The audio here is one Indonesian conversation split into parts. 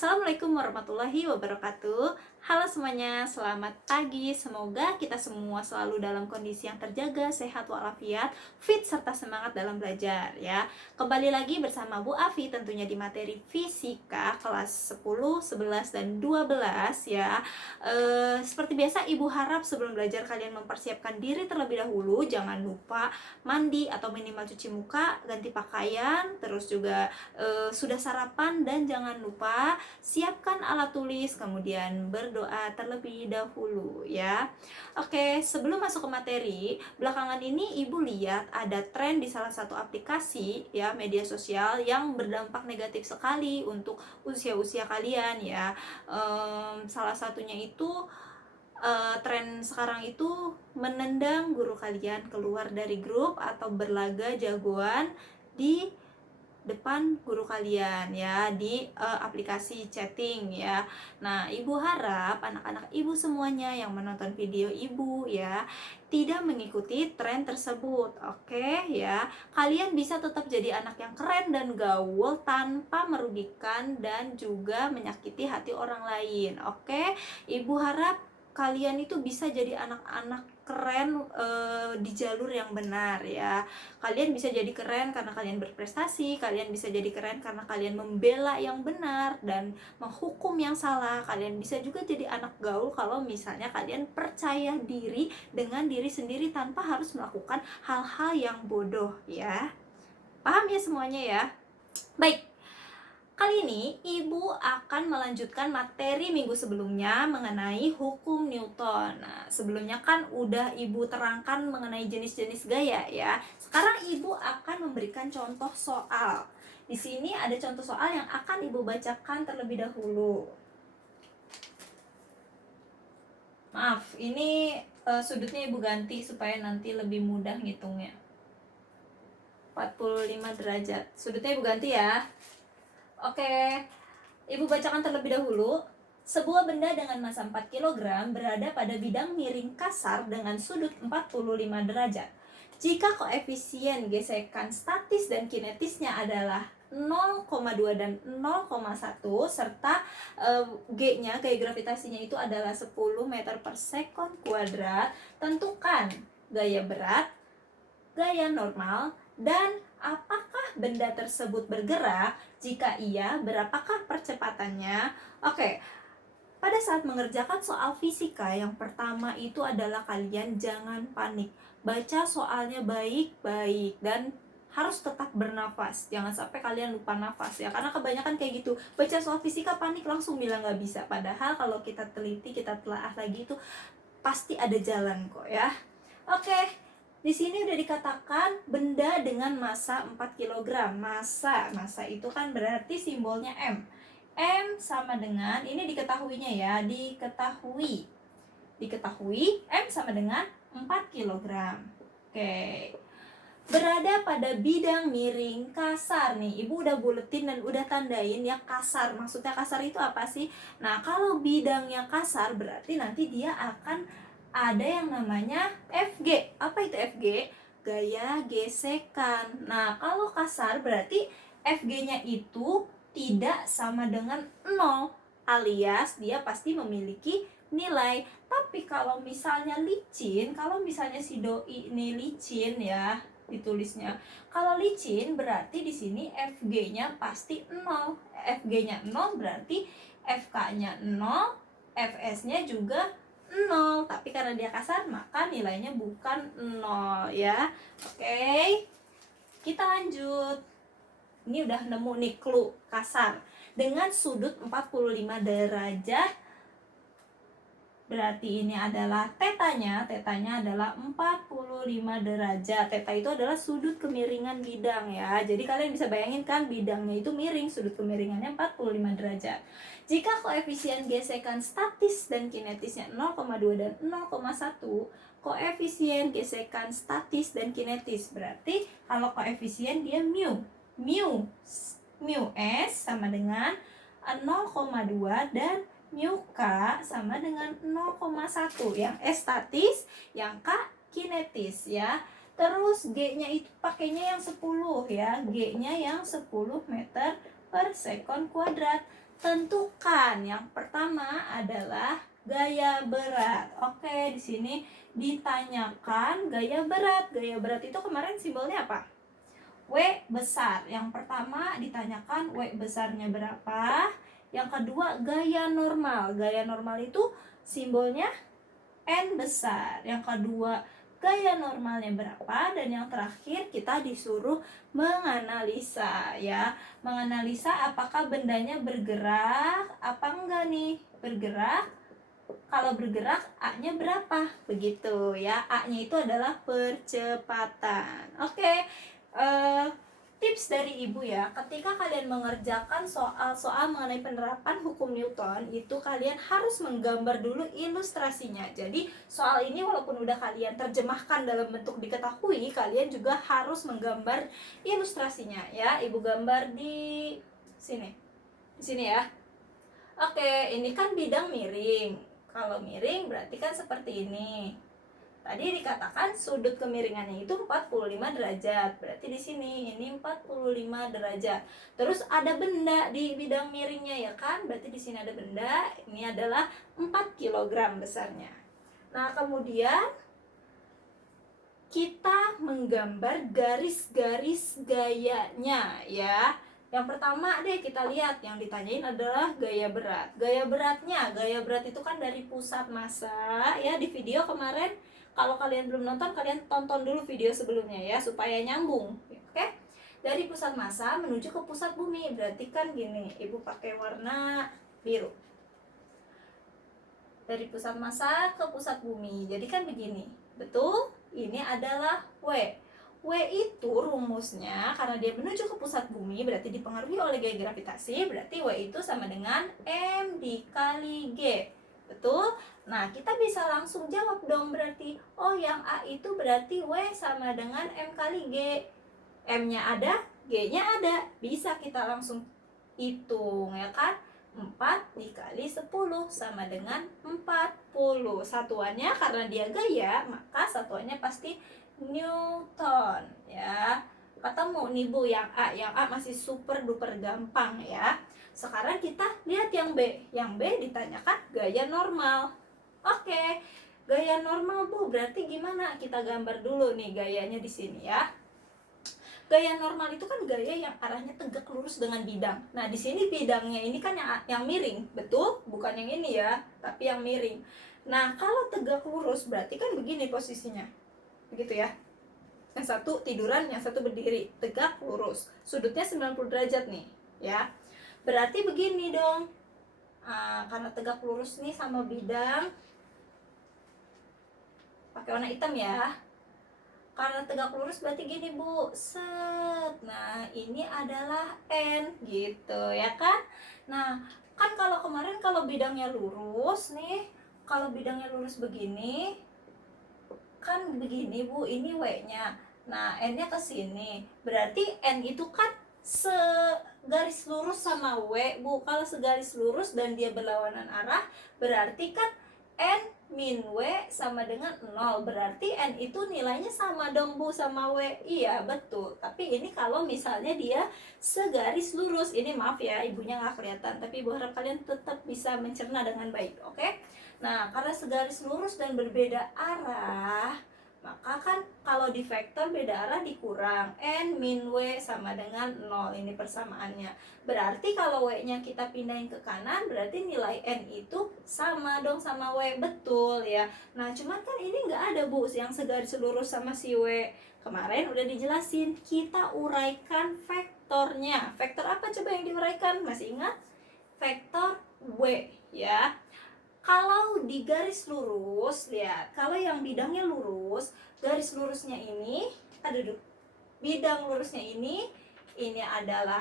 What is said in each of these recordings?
Assalamualaikum warahmatullahi wabarakatuh. Halo semuanya, selamat pagi. Semoga kita semua selalu dalam kondisi yang terjaga, sehat walafiat, fit serta semangat dalam belajar ya. Kembali lagi bersama Bu Afi tentunya di materi fisika kelas 10, 11 dan 12 ya. Seperti biasa Ibu harap sebelum belajar kalian mempersiapkan diri terlebih dahulu. Jangan lupa mandi atau minimal cuci muka, ganti pakaian, terus juga sudah sarapan, dan jangan lupa siapkan alat tulis, kemudian berdoa terlebih dahulu ya. Oke, sebelum masuk ke materi, belakangan ini Ibu lihat ada tren di salah satu aplikasi ya, media sosial yang berdampak negatif sekali untuk usia-usia kalian ya. Salah satunya itu tren sekarang itu menendang guru kalian keluar dari grup atau berlaga jagoan di depan guru kalian ya, di aplikasi chatting ya. Nah, Ibu harap anak-anak Ibu semuanya yang menonton video Ibu ya tidak mengikuti tren tersebut. Oke ya. Kalian bisa tetap jadi anak yang keren dan gaul tanpa merugikan dan juga menyakiti hati orang lain. Oke. Ibu harap kalian itu bisa jadi anak-anak keren di jalur yang benar ya. Kalian bisa jadi keren karena kalian berprestasi, kalian bisa jadi keren karena kalian membela yang benar dan menghukum yang salah. Kalian bisa juga jadi anak gaul kalau misalnya kalian percaya diri dengan diri sendiri tanpa harus melakukan hal-hal yang bodoh ya. Paham ya semuanya ya? Baik. Kali ini Ibu akan melanjutkan materi minggu sebelumnya mengenai hukum Newton. Nah, sebelumnya kan udah Ibu terangkan mengenai jenis-jenis gaya ya. Sekarang Ibu akan memberikan contoh soal. Di sini ada contoh soal yang akan Ibu bacakan terlebih dahulu. Maaf, ini sudutnya Ibu ganti supaya nanti lebih mudah ngitungnya. 45 derajat. Sudutnya Ibu ganti ya. Oke, Ibu bacakan terlebih dahulu. Sebuah benda dengan massa 4 kg berada pada bidang miring kasar dengan sudut 45 derajat. Jika koefisien gesekan statis dan kinetisnya adalah 0,2 dan 0,1 serta G-nya, gaya gravitasinya itu adalah 10 meter per sekon kuadrat, tentukan gaya berat, gaya normal, dan apakah benda tersebut bergerak? Jika iya, berapakah percepatannya? Oke, pada saat mengerjakan soal fisika, yang pertama itu adalah kalian jangan panik. Baca soalnya baik-baik dan harus tetap bernafas. Jangan sampai kalian lupa nafas ya, karena kebanyakan kayak gitu. Baca soal fisika panik langsung bilang nggak bisa. Padahal kalau kita teliti, kita telaah lagi itu pasti ada jalan kok ya. Oke, di sini udah dikatakan benda dengan massa 4 kg. Massa itu kan berarti simbolnya M. M sama dengan, ini diketahuinya ya, diketahui M sama dengan 4 kg. Oke. Berada pada bidang miring kasar nih. Ibu udah buletin dan udah tandain ya kasar. Maksudnya kasar itu apa sih? Nah, kalau bidangnya kasar berarti nanti dia akan ada yang namanya FG. Apa itu FG? Gaya gesekan. Nah, kalau kasar berarti FG-nya itu tidak sama dengan 0, alias dia pasti memiliki nilai. Tapi kalau misalnya licin, kalau misalnya si doi ini licin ya, ditulisnya. Kalau licin berarti di sini FG-nya pasti 0. FG-nya 0 berarti FK-nya 0, FS-nya juga 0. Tapi karena dia kasar maka nilainya bukan 0 ya. Oke. Kita lanjut. Ini udah nemu nih clue kasar. Dengan sudut 45 derajat, berarti ini adalah tetanya adalah 45 derajat. Teta itu adalah sudut kemiringan bidang ya. Jadi kalian bisa bayangin kan, bidangnya itu miring, sudut kemiringannya 45 derajat. Jika koefisien gesekan statis dan kinetisnya 0,2 dan 0,1, koefisien gesekan statis dan kinetis berarti kalau koefisien dia mu S sama dengan 0,2 dan mu K sama dengan 0,1. Yang S statis, yang K kinetis ya. Terus G-nya itu pakainya yang 10 ya. G-nya yang 10 meter per sekon kuadrat. Tentukan. Yang pertama adalah gaya berat. Oke, di sini ditanyakan gaya berat. Gaya berat itu kemarin simbolnya apa? W besar. Yang pertama ditanyakan W besarnya berapa. Yang kedua gaya normal. Gaya normal itu simbolnya N besar. Yang kedua gaya normalnya berapa, dan yang terakhir kita disuruh menganalisa ya. Menganalisa apakah bendanya bergerak apa enggak nih. Bergerak, kalau bergerak A-nya berapa, begitu ya. A-nya itu adalah percepatan. Oke, tips dari ibu ya, ketika kalian mengerjakan soal-soal mengenai penerapan hukum Newton, itu kalian harus menggambar dulu ilustrasinya. Jadi soal ini walaupun udah kalian terjemahkan dalam bentuk diketahui, kalian juga harus menggambar ilustrasinya ya. Ibu gambar di sini ya. Oke, ini kan bidang miring. Kalau miring berarti kan seperti ini. Tadi dikatakan sudut kemiringannya itu 45 derajat. Berarti di sini ini 45 derajat. Terus ada benda di bidang miringnya ya kan? Berarti di sini ada benda. Ini adalah 4 kg besarnya. Nah, kemudian kita menggambar garis-garis gayanya ya. Yang pertama deh kita lihat, yang ditanyain adalah gaya berat. Gaya berat itu kan dari pusat massa ya. Di video kemarin, kalau kalian belum nonton, kalian tonton dulu video sebelumnya ya, supaya nyambung. Oke? Dari pusat massa menuju ke pusat bumi. Berarti kan gini, ibu pakai warna biru. Dari pusat massa ke pusat bumi. Jadi kan begini. Betul? Ini adalah W. W itu rumusnya, karena dia menuju ke pusat bumi, berarti dipengaruhi oleh gaya gravitasi, berarti W itu sama dengan M dikali G. Betul? Nah, kita bisa langsung jawab dong, berarti oh yang A itu berarti W sama dengan M kali G. M-nya ada, G-nya ada. Bisa kita langsung hitung ya kan? 4 dikali 10 sama dengan 40. Satuannya karena dia gaya, maka satuannya pasti Newton ya. Ketemu nih Bu yang A. Yang A masih super duper gampang ya. Sekarang kita lihat yang B. Yang B ditanyakan gaya normal. Oke, gaya normal Bu, berarti gimana? Kita gambar dulu nih gayanya di sini ya. Gaya normal itu kan gaya yang arahnya tegak lurus dengan bidang. Nah, di sini bidangnya ini kan yang miring, betul? Bukan yang ini ya, tapi yang miring. Nah, kalau tegak lurus berarti kan begini posisinya. Begitu ya. Yang satu tiduran, yang satu berdiri, tegak lurus. Sudutnya 90 derajat nih, ya. Berarti begini dong. Karena tegak lurus nih sama bidang, pakai warna hitam ya. Karena tegak lurus berarti gini Bu, set. Nah, ini adalah N gitu ya kan. Nah, kan kalau kemarin kalau bidangnya lurus nih, kalau bidangnya lurus begini, kan begini Bu, ini W-nya. Nah, N-nya ke sini. Berarti N itu kan segaris lurus sama W, Bu. Kalau segaris lurus dan dia berlawanan arah, berarti kan N min W sama dengan 0. Berarti N itu nilainya sama dong Bu sama W. Iya, betul. Tapi ini kalau misalnya dia segaris lurus. Ini maaf ya, ibunya nggak kelihatan. Tapi ibu harap kalian tetap bisa mencerna dengan baik, oke? Nah, karena segaris lurus dan berbeda arah, maka kan kalau di vektor beda arah dikurang. N min W sama dengan 0. Ini persamaannya. Berarti kalau W-nya kita pindahin ke kanan, berarti nilai N itu sama dong sama W. Betul ya. Nah, cuman kan ini nggak ada Bu yang segaris lurus sama si W. Kemarin udah dijelasin. Kita uraikan vektornya. Vektor apa coba yang diuraikan? Masih ingat? Vektor W ya. Kalau di garis lurus, lihat, kalau yang bidangnya lurus, garis lurusnya ini, bidang lurusnya ini adalah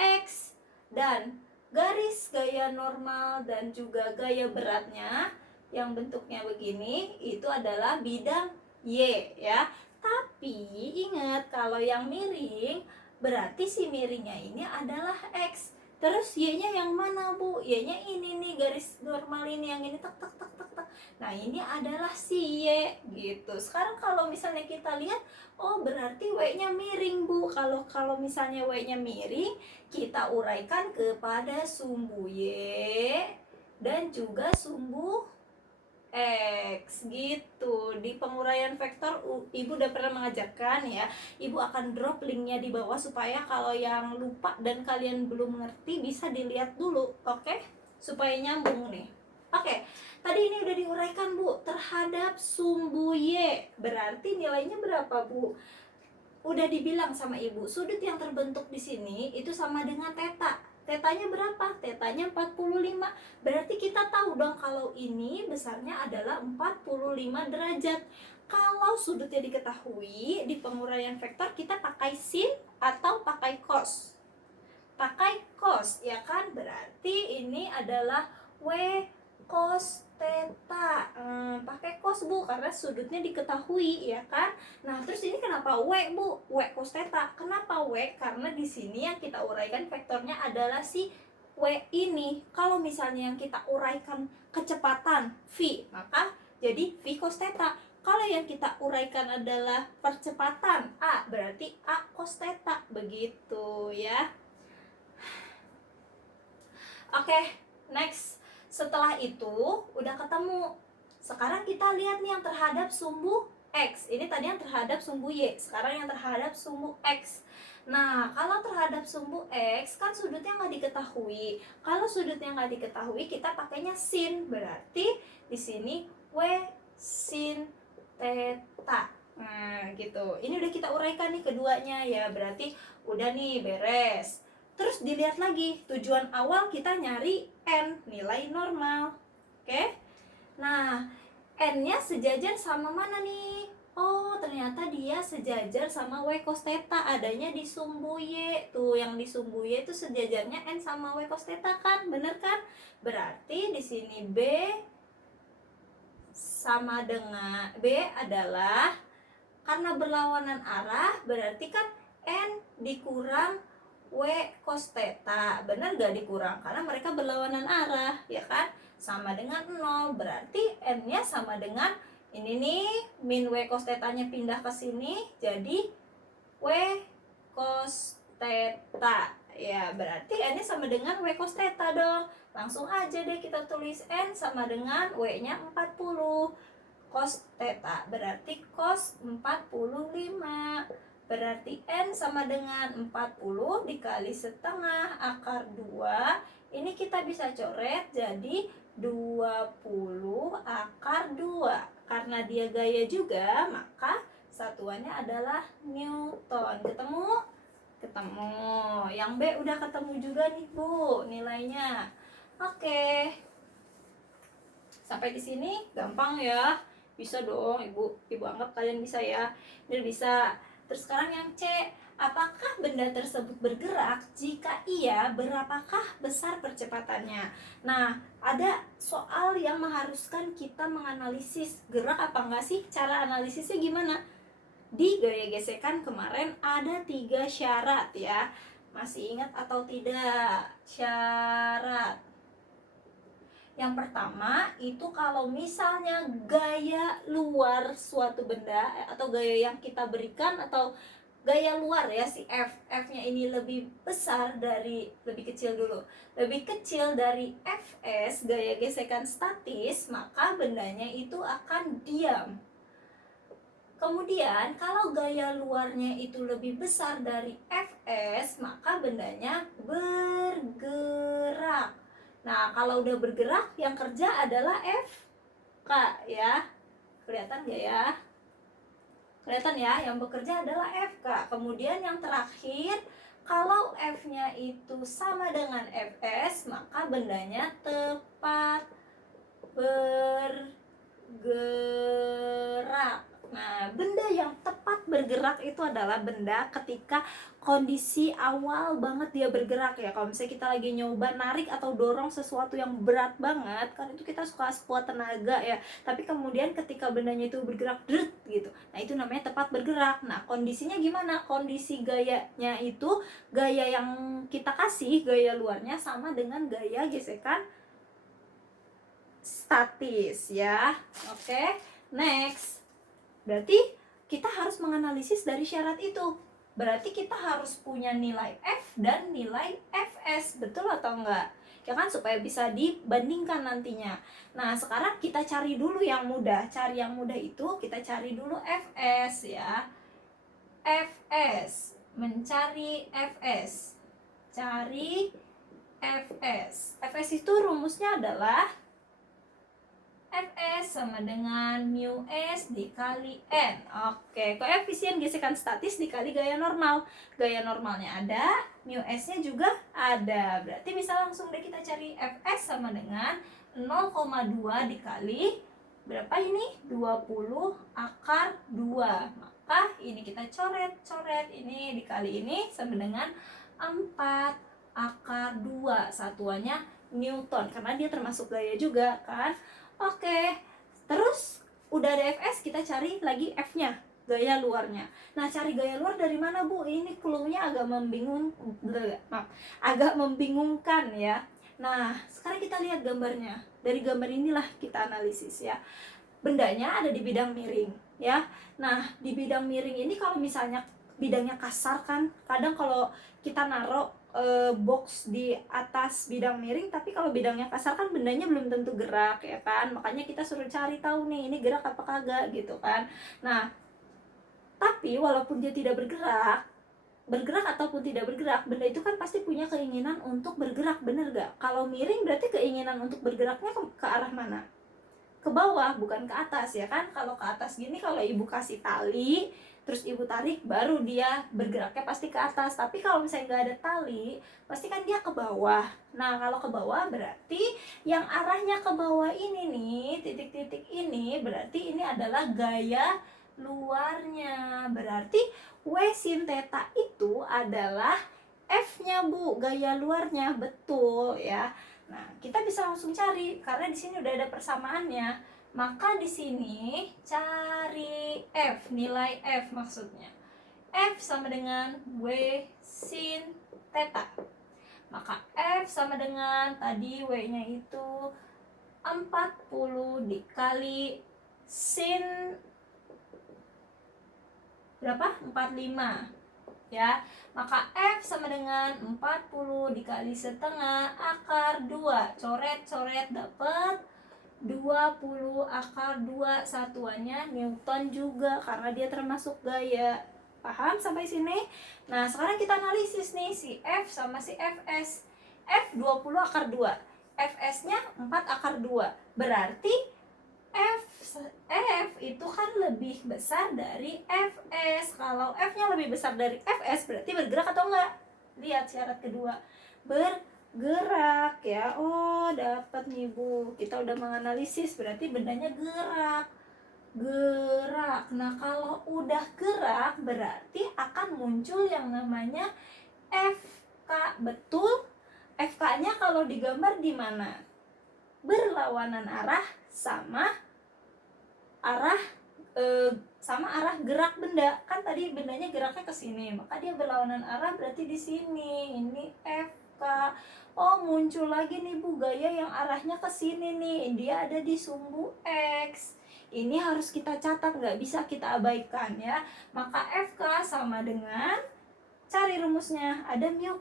X, dan garis gaya normal dan juga gaya beratnya yang bentuknya begini, itu adalah bidang Y ya. Tapi ingat, kalau yang miring, berarti si miringnya ini adalah X. Terus Y-nya yang mana Bu? Y-nya ini nih, garis normal ini, yang ini tek tek tek tek tek Nah, ini adalah si Y gitu. Sekarang kalau misalnya kita lihat, oh berarti W-nya miring, Bu. Kalau misalnya W-nya miring, kita uraikan kepada sumbu Y dan juga sumbu X gitu. Di penguraian vektor Ibu udah pernah mengajarkan ya. Ibu akan drop linknya di bawah supaya kalau yang lupa dan kalian belum ngerti bisa dilihat dulu, oke? Supaya nyambung nih. Oke, tadi ini udah diuraikan, Bu, terhadap sumbu Y. Berarti nilainya berapa, Bu? Udah dibilang sama Ibu, sudut yang terbentuk di sini itu sama dengan theta. Tetanya berapa? Tetanya 45. Berarti kita tahu dong kalau ini besarnya adalah 45 derajat. Kalau sudutnya diketahui, di penguraian vektor kita pakai sin atau pakai cos. Pakai cos, ya kan? Berarti ini adalah W cos theta. Pakai cos, Bu, karena sudutnya diketahui, ya kan? Nah, terus ini kenapa W, Bu? W cos theta. Kenapa W? Karena di sini yang kita uraikan vektornya adalah si W ini. Kalau misalnya yang kita uraikan kecepatan V, maka jadi V cos theta. Kalau yang kita uraikan adalah percepatan A, berarti A cos theta. Begitu ya. Oke, next. Setelah itu udah ketemu. Sekarang kita lihat nih yang terhadap sumbu X. Ini tadi yang terhadap sumbu Y. Sekarang yang terhadap sumbu X. Nah, kalau terhadap sumbu X kan sudutnya nggak diketahui. Kalau sudutnya nggak diketahui, kita pakainya sin. Berarti di sini W sin theta. Nah, gitu. Ini udah kita uraikan nih keduanya ya. Berarti udah nih beres. Terus dilihat lagi, tujuan awal kita nyari N, nilai normal. Oke? Nah, N-nya sejajar sama mana nih? Oh, ternyata dia sejajar sama W cos theta, adanya di sumbu Y. Tuh, yang di sumbu Y itu sejajarnya N sama W cos theta kan? Bener kan? Berarti di sini B sama dengan B adalah, karena berlawanan arah, berarti kan N dikurang W cos theta. Benar gak dikurang? Karena mereka berlawanan arah, ya kan? Sama dengan 0. Berarti N-nya sama dengan ini nih, min W cos theta-nya pindah ke sini, jadi W cos theta. Ya, berarti N-nya sama dengan W cos theta dong. Langsung aja deh kita tulis N sama dengan W-nya 40 cos theta. Berarti cos 45. Berarti N sama dengan 40 dikali setengah akar 2. Ini kita bisa coret jadi 20 akar 2. Karena dia gaya juga, maka satuannya adalah Newton. Ketemu? Ketemu. Yang B udah ketemu juga nih, Bu, nilainya. Oke. Sampai di sini gampang ya. Bisa dong, Ibu anggap kalian bisa ya. Ini bisa. Terus sekarang yang C, apakah benda tersebut bergerak? Jika iya, berapakah besar percepatannya? Nah, ada soal yang mengharuskan kita menganalisis gerak apa enggak sih? Cara analisisnya gimana? Di gaya gesekan kemarin ada 3 syarat ya. Masih ingat atau tidak? Syarat yang pertama itu kalau misalnya gaya luar suatu benda atau gaya yang kita berikan atau gaya luar ya, si F-nya ini lebih besar dari, lebih kecil dari Fs, gaya gesekan statis, maka bendanya itu akan diam. Kemudian kalau gaya luarnya itu lebih besar dari Fs, maka bendanya bergerak. Nah, kalau udah bergerak, yang kerja adalah Fk ya. Kelihatan gak ya? Kelihatan ya, yang bekerja adalah Fk. Kemudian yang terakhir, kalau F-nya itu sama dengan Fs, maka bendanya tepat bergerak. Nah, benda yang tepat bergerak itu adalah benda ketika kondisi awal banget dia bergerak ya. Kalau misalnya kita lagi nyoba narik atau dorong sesuatu yang berat banget, kan itu kita suka sekuat tenaga ya. Tapi kemudian ketika bendanya itu bergerak gitu. Nah, itu namanya tepat bergerak. Nah, kondisinya gimana? Kondisi gayanya itu, gaya yang kita kasih, gaya luarnya sama dengan gaya gesekan statis ya. Oke, next. Berarti kita harus menganalisis dari syarat itu. Berarti kita harus punya nilai F dan nilai Fs, betul atau enggak? Ya kan, supaya bisa dibandingkan nantinya. Nah, sekarang kita cari dulu yang mudah. Cari yang mudah itu kita cari dulu Fs ya. Fs, mencari Fs. Cari Fs. Fs itu rumusnya adalah Fs sama dengan mu S dikali N. Oke, koefisien gesekan statis dikali gaya normal. Gaya normalnya ada, mu S-nya juga ada. Berarti bisa langsung deh kita cari Fs sama dengan 0,2 dikali berapa ini? 20 akar 2. Maka ini kita coret-coret, ini dikali ini sama dengan 4 akar 2. Satuannya Newton, karena dia termasuk gaya juga kan. Oke, terus udah ada Fs, kita cari lagi F-nya, gaya luarnya. Nah, cari gaya luar dari mana, Bu? Ini clue-nya agak membingungkan ya. Nah, sekarang kita lihat gambarnya. Dari gambar inilah kita analisis ya. Bendanya ada di bidang miring ya. Nah, di bidang miring ini kalau misalnya bidangnya kasar kan, kadang kalau kita naruh box di atas bidang miring, tapi kalau bidangnya kasar kan bendanya belum tentu gerak ya kan, makanya kita suruh cari tahu nih ini gerak apa kagak gitu kan. Nah, tapi walaupun dia tidak bergerak ataupun tidak bergerak, benda itu kan pasti punya keinginan untuk bergerak, bener gak? Kalau miring berarti keinginan untuk bergeraknya ke arah mana? Ke bawah, bukan ke atas ya kan. Kalau ke atas gini, kalau ibu kasih tali terus ibu tarik, baru dia bergeraknya pasti ke atas. Tapi kalau misalnya nggak ada tali, pasti kan dia ke bawah. Nah, kalau ke bawah berarti yang arahnya ke bawah ini nih, titik-titik ini, berarti ini adalah gaya luarnya. Berarti W sin theta itu adalah F-nya, Bu, gaya luarnya, betul ya. Nah, kita bisa langsung cari karena di sini udah ada persamaannya. Maka di sini cari F, nilai F maksudnya. F sama dengan W sin theta. Maka F sama dengan tadi W-nya itu 40 dikali sin berapa? 45 ya. Maka F sama dengan 40 dikali setengah akar 2. Coret-coret dapat 20 akar 2. Satuannya Newton juga karena dia termasuk gaya. Paham sampai sini? Nah, sekarang kita analisis nih si F sama si Fs. F 20 akar 2. Fs-nya 4 akar 2. Berarti F itu kan lebih besar dari Fs. Kalau F-nya lebih besar dari Fs, berarti bergerak atau enggak? Lihat syarat kedua. Bergerak ya. Oh, dapat nih, Bu. Kita udah menganalisis, berarti bendanya gerak. Nah, kalau udah gerak berarti akan muncul yang namanya FK. Betul? FK-nya kalau digambar di mana? Berlawanan arah sama arah gerak benda. Kan tadi bendanya geraknya ke sini, maka dia berlawanan arah berarti di sini. Ini FK. Oh, muncul lagi nih, Bu, gaya yang arahnya ke sini nih. Dia ada di sumbu X. Ini harus kita catat, nggak bisa kita abaikan ya. Maka FK sama dengan, cari rumusnya, ada mu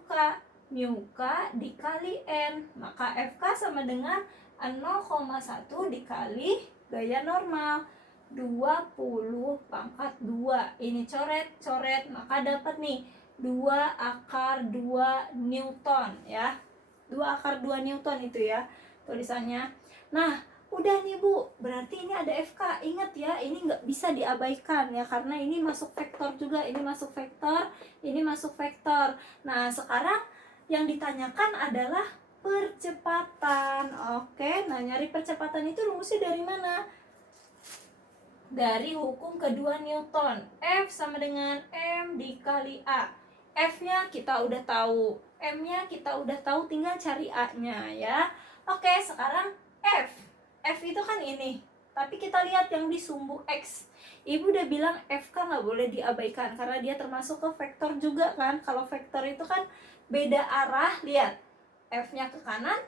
K dikali N. Maka FK sama dengan 0,1 dikali gaya normal 20 pangkat 2. Ini coret-coret, maka dapat nih 2 akar 2 Newton ya. 2 akar 2 Newton itu ya tulisannya. Nah, udah nih, Bu, berarti ini ada FK. Ingat ya, ini nggak bisa diabaikan ya, karena ini masuk vektor juga, ini masuk vektor, ini masuk vektor. Nah, sekarang yang ditanyakan adalah percepatan. Oke, nah nyari percepatan itu rumusnya dari mana? Dari hukum kedua Newton. F sama dengan M dikali A. F-nya kita udah tahu, M-nya kita udah tahu, tinggal cari A-nya ya. Oke, sekarang F itu kan ini, tapi kita lihat yang di sumbu X. Ibu udah bilang FK nggak boleh diabaikan karena dia termasuk ke vektor juga kan. Kalau vektor itu kan beda arah, lihat, F-nya ke kanan,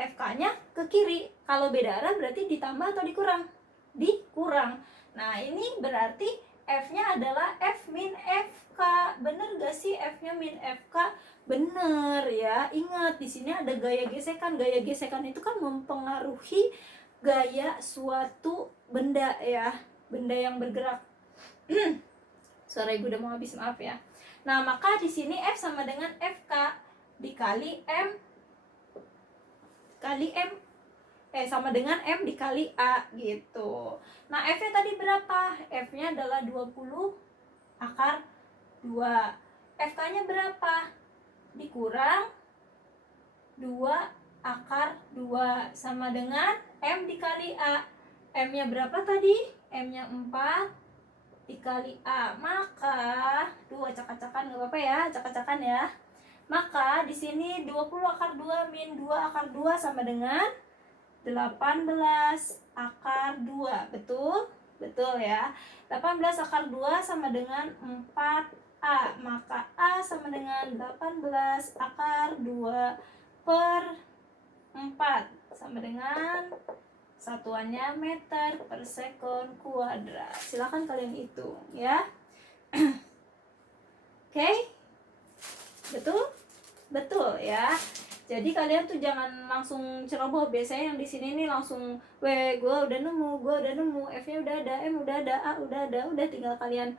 FK-nya ke kiri. Kalau beda arah berarti ditambah atau dikurang? Dikurang. Nah, ini berarti F-nya adalah F min FK. Bener gak sih F-nya min FK? Bener ya. Ingat, di sini ada gaya gesekan. Gaya gesekan itu kan mempengaruhi gaya suatu benda ya. Benda yang bergerak. Suara ibu udah mau habis, maaf ya. Nah, maka di sini F sama dengan FK dikali M kali M sama dengan M dikali A gitu. Nah, F-nya tadi berapa? F-nya adalah 20 akar 2. FK-nya berapa? Dikurang 2 akar 2 sama dengan M dikali A. M-nya berapa tadi? M-nya 4 dikali A. Maka, acak-acakan nggak apa-apa ya, acak-acakan ya. Maka di sini 20 akar 2 min 2 akar 2 sama dengan 18 akar 2. Betul? Betul ya. 18 akar 2 sama dengan 4A. Maka A sama dengan 18 akar 2 per 4 sama dengan satuannya meter per sekon kuadrat. Silakan kalian hitung ya. Oke? Betul? Betul ya. Jadi kalian tuh jangan langsung ceroboh. Biasanya yang di sini nih langsung, gue udah nemu, F-nya udah ada, M udah ada, A udah ada, udah tinggal kalian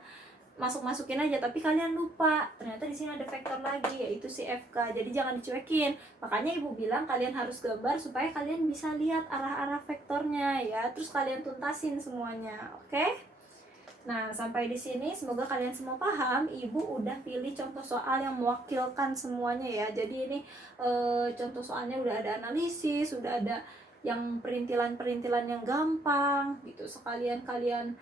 masukin aja. Tapi kalian lupa, ternyata di sini ada vektor lagi, yaitu si FK. Jadi jangan dicuekin. Makanya ibu bilang kalian harus gambar supaya kalian bisa lihat arah-arah vektornya ya. Terus kalian tuntasin semuanya, oke? Nah, sampai di sini semoga kalian semua paham. Ibu udah pilih contoh soal yang mewakilkan semuanya ya. Jadi ini contoh soalnya udah ada analisis, udah ada yang perintilan-perintilan yang gampang gitu. Sekalian kalian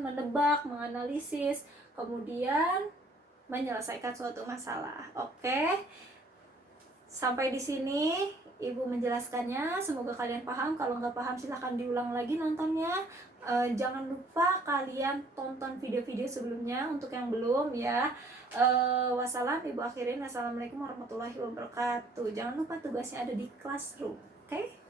menebak, menganalisis, kemudian menyelesaikan suatu masalah. Oke? Sampai di sini ibu menjelaskannya, semoga kalian paham. Kalau nggak paham silahkan diulang lagi nontonnya. Jangan lupa kalian tonton video-video sebelumnya untuk yang belum ya. Wassalam, ibu akhirin. Assalamualaikum warahmatullahi wabarakatuh. Jangan lupa tugasnya ada di Classroom, oke?